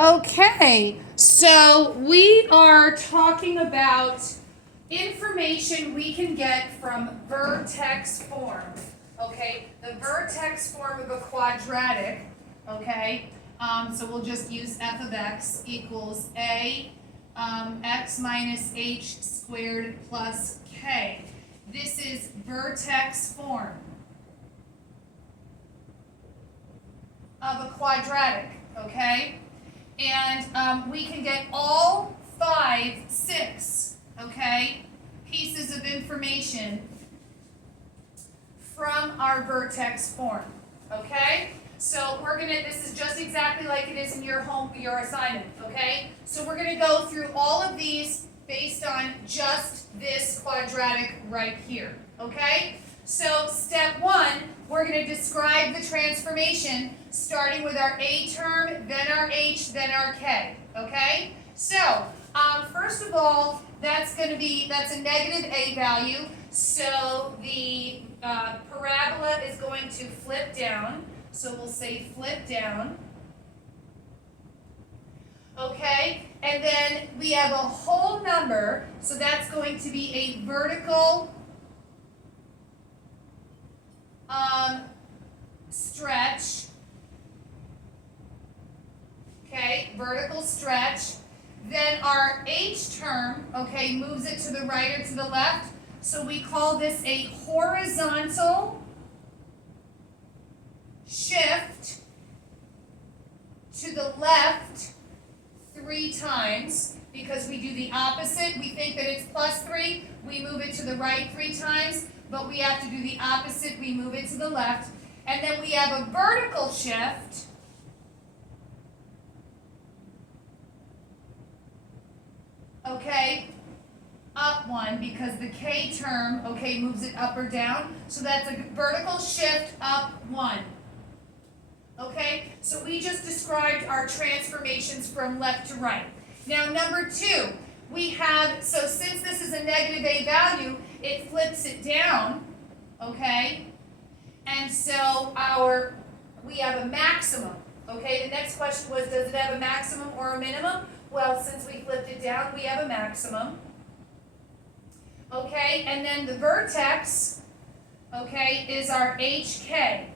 Okay, so we are talking about information we can get from vertex form. Okay, the vertex form of a quadratic. Okay, so we'll just use f of x equals a x minus h squared plus k. This is vertex form of a quadratic. Okay. And we can get all 6, okay, pieces of information from our vertex form, okay? So this is just exactly like it is in your assignment, okay? So we're gonna go through all of these based on just this quadratic right here, okay? So step 1, we're going to describe the transformation starting with our a term, then our h, then our k, okay? So first of all, that's a negative a value, so the parabola is going to flip down, so we'll say flip down. Okay, and then we have a whole number, so that's going to be a vertical stretch. Okay, vertical stretch. Then our h term, okay, moves it to the right or to the left. So we call this a horizontal shift to the left 3 times, because we do the opposite. We think that it's plus 3, we move it to the right 3 times, but we have to do the opposite, we move it to the left. And then we have a vertical shift okay, up 1, because the k term, okay, moves it up or down. So that's a vertical shift up 1. Okay, so we just described our transformations from left to right. Now number 2, we have, so since this is a negative a value, it flips it down, okay? And so we have a maximum, okay? The next question was, does it have a maximum or a minimum? Well, since we flipped it down, we have a maximum. Okay, and then the vertex, okay, is our HK.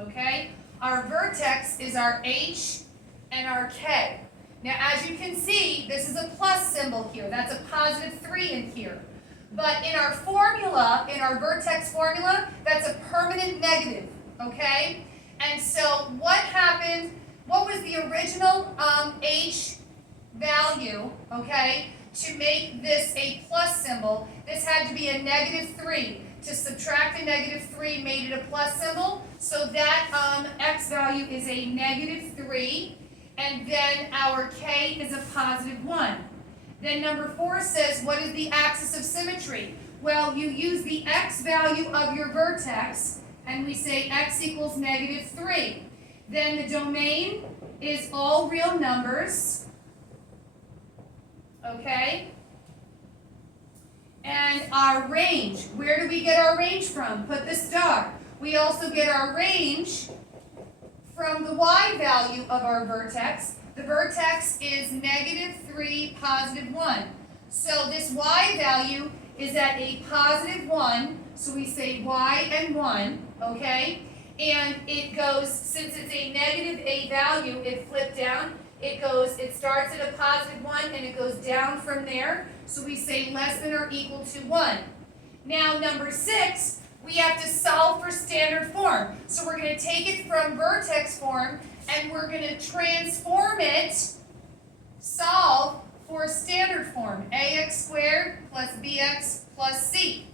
Okay, our vertex is our H and our K. Now, as you can see, this is a plus symbol here. That's a positive 3 in here. But in our formula, in our vertex formula, that's a permanent negative, okay? And so what happened, what was the original H value, okay, to make this a plus symbol? This had to be a negative 3. To subtract a negative 3 made it a plus symbol. So that x value is a negative 3. And then our k is a positive 1. Then number 4 says, what is the axis of symmetry? Well, you use the x value of your vertex, and we say x equals negative 3. Then the domain is all real numbers, okay? And our range, where do we get our range from? Put the star. We also get our range from the y value of our vertex. The vertex is negative 3, positive 1. So this y value is at a positive 1, so we say y and 1, okay? And it goes, since it's a negative a value, it flipped down. It starts at a positive 1 and it goes down from there. So we say less than or equal to 1. Now number 6, we have to solve for standard form. So we're going to take it from vertex form and we're going to transform it, solve for standard form. ax squared plus bx plus c.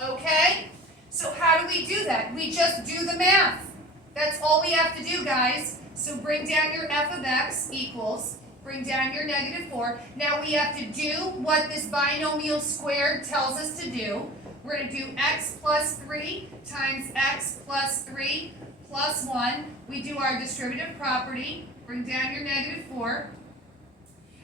Okay? So how do we do that? We just do the math. That's all we have to do, guys. So bring down your f of x equals, bring down your negative 4. Now we have to do what this binomial squared tells us to do. We're going to do x plus 3 times x plus 3 plus 1. We do our distributive property. Bring down your negative 4.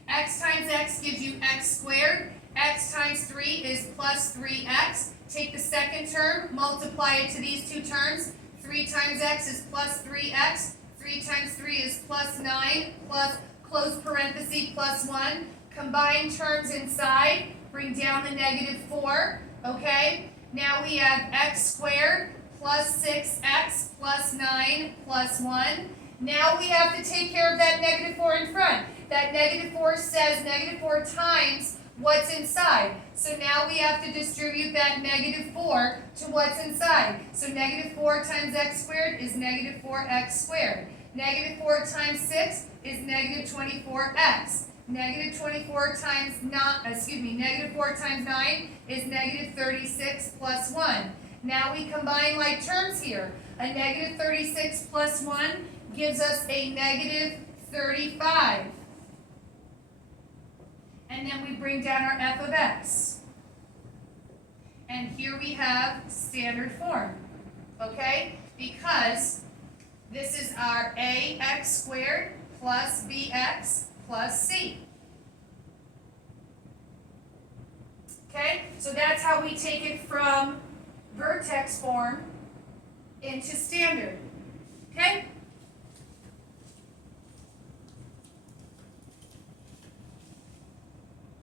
X times x gives you x squared. X times 3 is plus 3x. Take the second term, multiply it to these two terms. 3 times x is plus 3x. 3 times 3 is plus 9, plus close parenthesis plus 1. Combine terms inside, bring down the negative 4, okay? Now we have x squared plus 6x plus 9 plus 1. Now we have to take care of that negative 4 in front. That negative 4 says negative 4 times what's inside. So now we have to distribute that negative 4 to what's inside. So negative 4 times x squared is negative 4x squared. Negative 4 times 6 is negative 24x. Negative 24 times 9, negative 4 times 9 is negative 36 plus 1. Now we combine like terms here. A negative 36 plus 1 gives us a negative 35. And then we bring down our f of x. And here we have standard form, okay? Because this is our ax squared plus bx plus c. Okay, so that's how we take it from vertex form into standard. Okay?